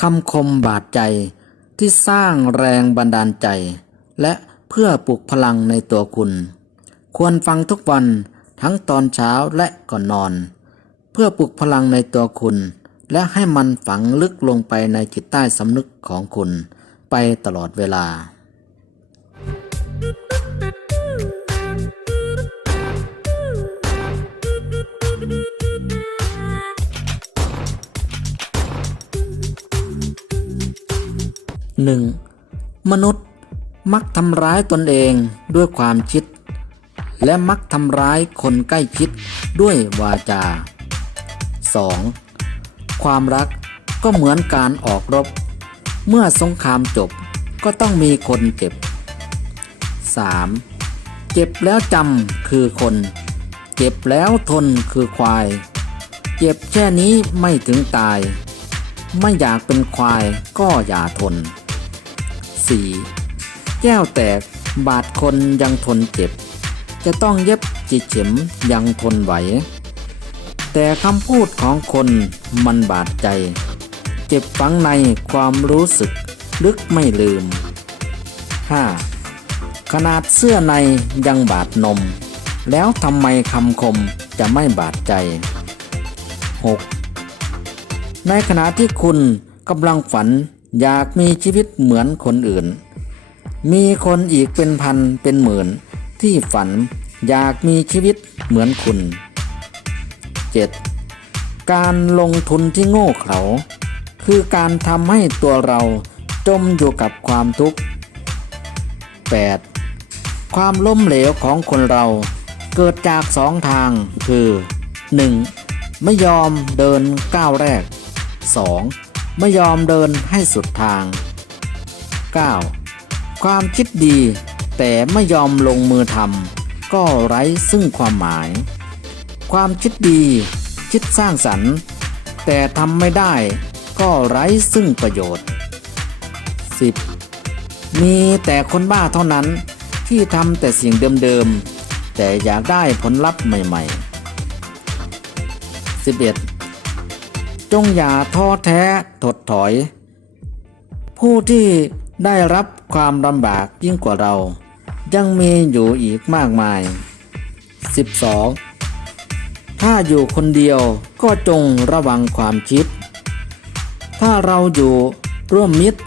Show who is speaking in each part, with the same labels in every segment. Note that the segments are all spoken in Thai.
Speaker 1: คำคมบาดใจที่สร้างแรงบันดาลใจ และเพื่อปลุกพลังในตัวคุณ ควรฟังทุกวันทั้งตอนเช้าและก่อนนอน เพื่อปลุกพลังในตัวคุณ และให้มันฝังลึกลงไปในจิตใต้สำนึกของคุณ ไปตลอดเวลา หนึ่งมนุษย์มักทำร้ายตนเองด้วยความคิด และมักทำร้ายคนใกล้ชิดด้วยวาจา 2. ความรักก็เหมือนการออกรบ เมื่อสงครามจบก็ต้องมีคนเจ็บ 3. เจ็บแล้วจำคือคน เจ็บแล้วทนคือควาย เจ็บแค่นี้ไม่ถึงตาย ไม่อยากเป็นควายก็อย่าทน 4. แก้วแตกบาดคนยังทนเจ็บ จะต้องเย็บจิตเข็มยังทนไหว แต่คำพูดของคนมันบาดใจ เจ็บฝังในความรู้สึกลึกไม่ลืม 5. ขนาดเสื้อในยังบาดนม แล้วทำไมคำคมจะไม่บาดใจ 6. ในขณะที่คุณกำลังฝัน อยากมีชีวิตเหมือนคนอื่น มีคนอีกเป็นพันเป็นหมื่น ที่ฝันอยากมีชีวิตเหมือนคุณ 7. การลงทุนที่โง่เขลาคือการทำให้ตัวเราจมอยู่กับความทุกข์ 8. ความล้มเหลวของคนเราเกิดจากสองทางคือ 1. ไม่ยอมเดินก้าวแรก 2. ไม่ยอมเดินให้สุดทาง 9. ความคิดดีแต่ไม่ยอมลงมือทำก็ไร้ซึ่งความหมาย ความคิดดีคิดสร้างสรรค์ แต่ทำไม่ได้ก็ไร้ซึ่งประโยชน์ 10. มีแต่คนบ้าเท่านั้นที่ทำแต่สิ่งเดิมๆแต่อยากได้ผลลัพธ์ใหม่ ๆ 11. จงอย่าท้อแท้ถดถอย ผู้ที่ได้รับความลำบากยิ่งกว่าเรา ยังมีอยู่อีกมากมาย 12. ถ้าอยู่คนเดียวก็จงระวังความคิด ถ้าเราอยู่ร่วมมิตร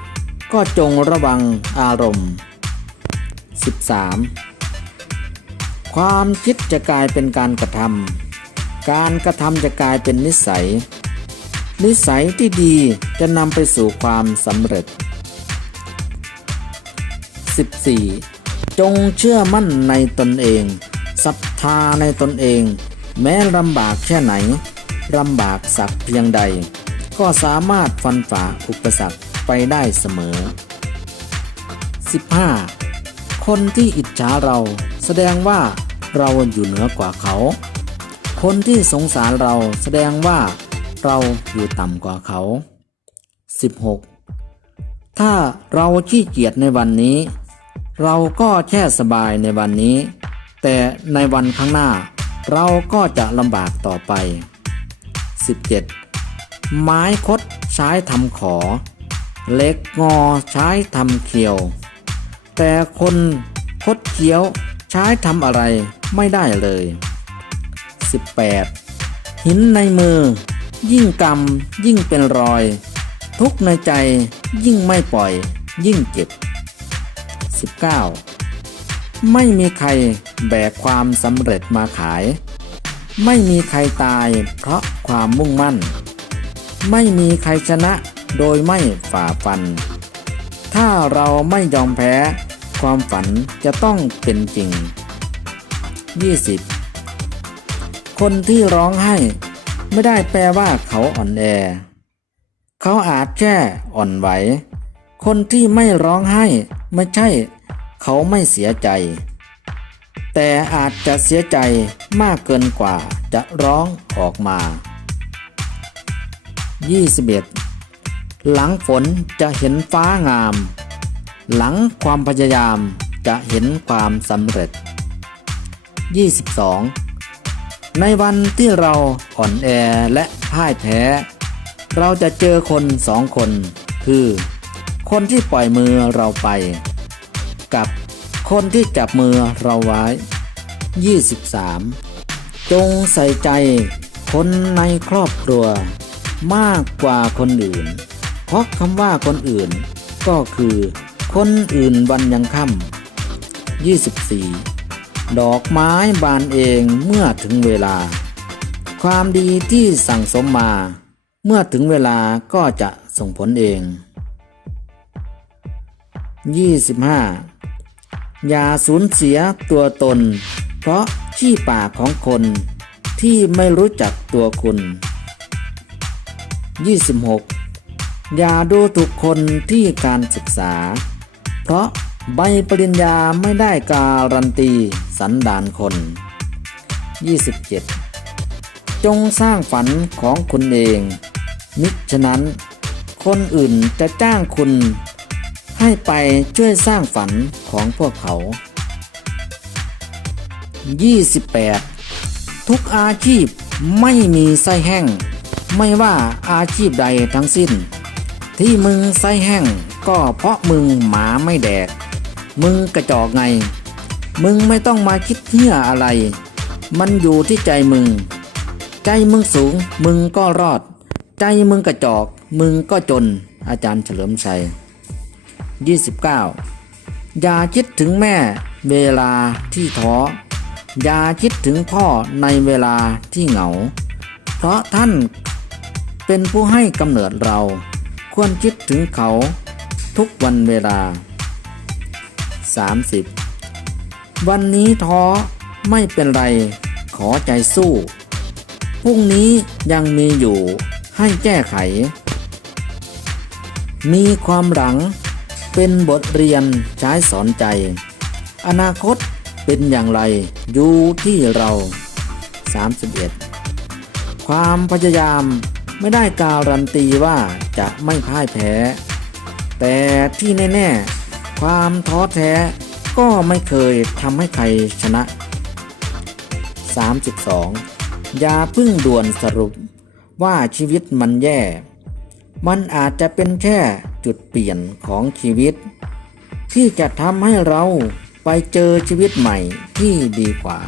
Speaker 1: ก็จงระวังอารมณ์ 13. ความคิดจะกลายเป็นการกระทำการกระทำจะกลายเป็นนิสัย นิสัยที่ดีจะนำไปสู่ความสำเร็จ 14. จงเชื่อมั่นในตนเองศรัทธาในตนเอง แม้ลำบากแค่ไหนลำบากสักเพียงใด ก็สามารถฟันฝ่าอุปสรรคไปได้เสมอ 15. คนที่อิจฉาเราแสดงว่าเราอยู่เหนือกว่าเขา คนที่สงสารเราแสดงว่า เราอยู่ต่ำกว่าเขา 16. ถ้าเราขี้เกียจในวันนี้ เราก็แค่สบายในวันนี้ แต่ในวันข้างหน้า เราก็จะลำบากต่อไป 17. ไม้คดใช้ทำขอ เล็กงอใช้ทำเขียว แต่คนคดเขียวใช้ทำอะไรไม่ได้เลย 18. หินในมือ ยิ่งกำยิ่งเป็นรอย ทุกในใจยิ่งไม่ปล่อย ยิ่งเจ็บ 19. ไม่มีใครแบกความสำเร็จมาขาย ไม่มีใครตายเพราะความมุ่งมั่น ไม่มีใครชนะโดยไม่ฝ่าฟัน ถ้าเราไม่ยอมแพ้ ความฝันจะต้องเป็นจริง 20. คนที่ร้องไห้ ไม่ได้แปลว่าเขาอ่อนแอ เขาอาจแค่อ่อนไหว คนที่ไม่ร้องไห้ ไม่ใช่ เขาไม่เสียใจ แต่อาจจะเสียใจมากเกินกว่าจะร้องออกมา 21. หลังฝนจะเห็นฟ้างาม หลังความพยายามจะเห็นความสำเร็จ 22. ในวันที่เราอ่อนแอและพ่ายแพ้ เราจะเจอคนสองคน คือ คนที่ปล่อยมือเราไป กับคนที่จับมือเราไว้ 23 จงใส่ใจคนในครอบครัว มากกว่าคนอื่น เพราะคำว่าคนอื่น ก็คือ คนอื่นวันยังค่ำ24 ดอกไม้บานเองเมื่อถึงเวลา ความดีที่สั่งสมมา เมื่อถึงเวลาก็จะส่งผลเอง 25 อย่าสูญเสียตัวตน เพราะขี้ปากของคนที่ไม่รู้จักตัวคุณ 26 อย่าดูถูกคนที่การศึกษา เพราะ ใบปริญญาไม่ได้การันตี สันดานคน 27 จงสร้างฝันของคุณเอง มิฉะนั้น คนอื่นจะจ้างคุณ ให้ไปช่วยสร้างฝันของพวกเขา 28 ทุกอาชีพไม่มีไส้แห้ง ไม่ว่าอาชีพใดทั้งสิ้น ที่มึงไส้แห้งก็เพราะมึงหมาไม่แดก มึงกระจอกไง มึงไม่ต้องมาคิดเหี้ยอะไร มันอยู่ที่ใจมึง ใจมึงสูง มึงก็รอด ใจมึงกระจอก มึงก็จน อาจารย์เฉลิมชัย 29 อย่าคิดถึงแม่เวลาที่ท้อ อย่าคิดถึงพ่อในเวลาที่เหงา เพราะท่านเป็นผู้ให้กำเนิดเรา ควรคิดถึงเขาทุกวันเวลา 30 วันนี้ท้อไม่เป็นไร ขอใจสู้ พรุ่งนี้ยังมีอยู่ให้แก้ไข มีความหลังเป็นบทเรียนใช้สอนใจ อนาคตเป็นอย่างไรอยู่ที่เรา 31 ความพยายามไม่ได้การันตีว่าจะไม่พ่ายแพ้ แต่ที่แน่ ๆ ความท้อแท้ก็ไม่เคยทำให้ใครชนะ 32 อย่าเพึ่งด่วนสรุปว่าชีวิตมันแย่ มันอาจจะเป็นแค่จุดเปลี่ยนของชีวิต ที่จะทำให้เราไปเจอชีวิตใหม่ที่ดีกว่า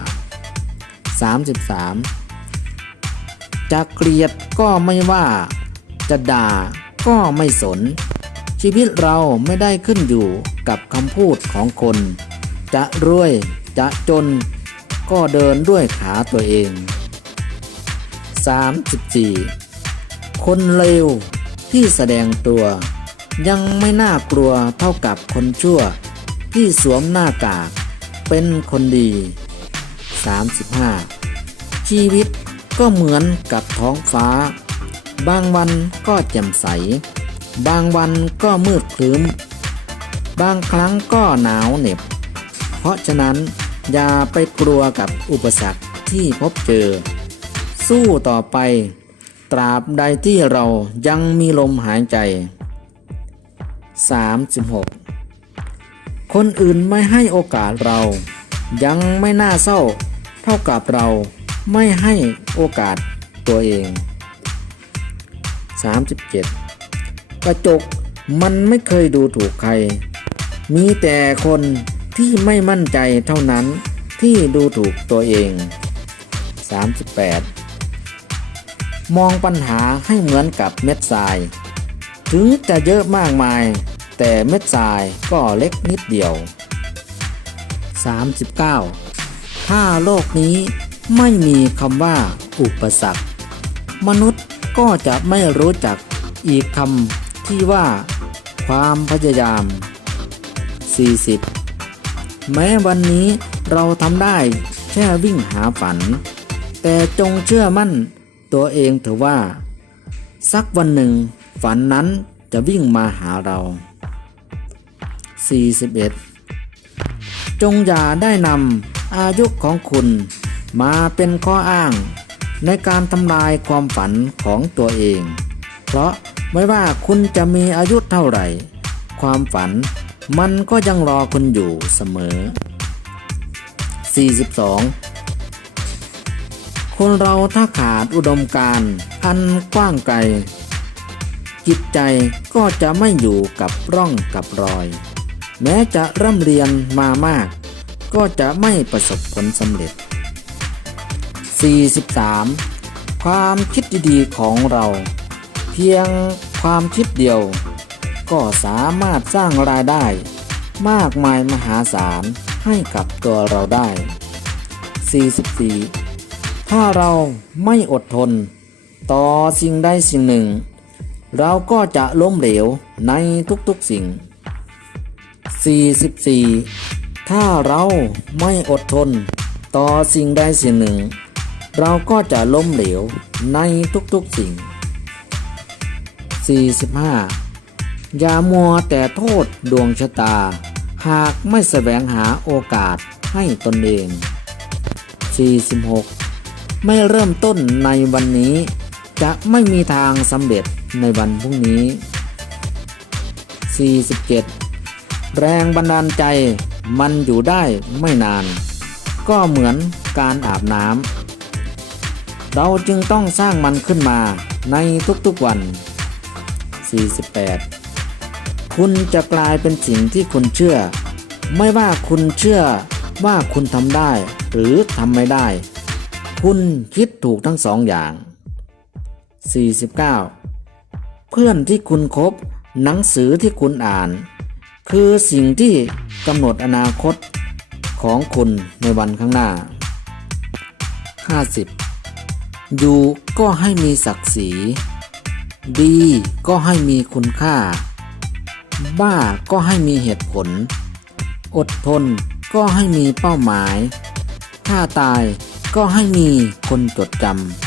Speaker 1: 33 จะเกลียดก็ไม่ว่า จะด่าก็ไม่สน ชีวิตเราไม่ได้ขึ้นอยู่ กับคำพูดของคน จะรวยจะจน ก็เดินด้วยขาตัวเอง 34 คนเลวที่แสดงตัว ยังไม่น่ากลัวเท่ากับคนชั่ว ที่สวมหน้ากาก เป็นคนดี 35 ชีวิตก็เหมือนกับท้องฟ้า บางวันก็แจ่มใส บางวันก็มืดครึ้ม บางครั้งก็หนาวเหน็บ เพราะฉะนั้นอย่าไปกลัวกับอุปสรรคที่พบเจอ สู้ต่อไป ตราบใดที่เรายังมีลมหายใจ 36 คนอื่นไม่ให้โอกาสเรา ยังไม่น่าเศร้า เท่ากับเราไม่ให้โอกาสตัวเอง 37 กระจกมันไม่เคยดูถูกใคร มีแต่คนที่ไม่มั่นใจเท่านั้นที่ดูถูกตัวเอง 38 มองปัญหาให้เหมือนกับเม็ดทราย ถึงจะเยอะมากมาย แต่เม็ดทรายก็เล็กนิดเดียว 39 ถ้าโลกนี้ไม่มีคำว่าอุปสรรค มนุษย์ก็จะไม่รู้จักอีกคำที่ว่า ความพยายาม 40 แม้วันนี้เราทำได้แค่วิ่งหาฝัน แต่จงเชื่อมั่นตัวเองเถอะว่า สักวันหนึ่งฝันนั้นจะวิ่งมาหาเรา 41 จงอย่าได้นำอายุของคุณมาเป็นข้ออ้าง ในการทำลายความฝันของตัวเอง เพราะไม่ว่าคุณจะมีอายุเท่าไหร่ ความฝัน มันก็ยังรอคุณอยู่เสมอ 42 คนเราถ้าขาดอุดมการณ์อันกว้างไกล จิตใจก็จะไม่อยู่กับร่องกับรอย แม้จะร่ำเรียนมามาก ก็จะไม่ประสบผลสำเร็จ 43. ความคิดดีๆของเรา เพียงความคิดเดียว ก็สามารถสร้างรายได้ มากมายมหาศาลให้กับตัวเราได้ 44. ถ้าเราไม่อดทน ต่อสิ่งใดสิ่งหนึ่ง เราก็จะล้มเหลวในทุกๆสิ่ง 44. ถ้าเราไม่อดทน ต่อสิ่งใดสิ่งหนึ่ง เราก็จะล้มเหลวในทุกๆสิ่ง 45. อย่ามัวแต่โทษดวงชะตา หากไม่แสวงหาโอกาสให้ตนเอง 46. ไม่เริ่มต้นในวันนี้ จะไม่มีทางสำเร็จในวันพรุ่งนี้ 47. แรงบันดาลใจมันอยู่ได้ไม่นาน ก็เหมือนการอาบน้ำเราจึงต้องสร้างมันขึ้นมาในทุกๆวัน 48 คุณจะกลายเป็นสิ่งที่คุณเชื่อ ไม่ว่าคุณเชื่อว่าคุณทำได้ หรือทำไม่ได้ คุณคิดถูกทั้งสองอย่าง 49 เพื่อนที่คุณคบหนังสือที่คุณอ่าน คือสิ่งที่กำหนดอนาคตของคุณในวันข้างหน้า 50. อยู่ก็ให้มีศักดิ์ศรี ดีก็ให้มีคุณค่า บ้าก็ให้มีเหตุผล อดทนก็ให้มีเป้าหมาย ถ้าตายก็ให้มีคนจดจำ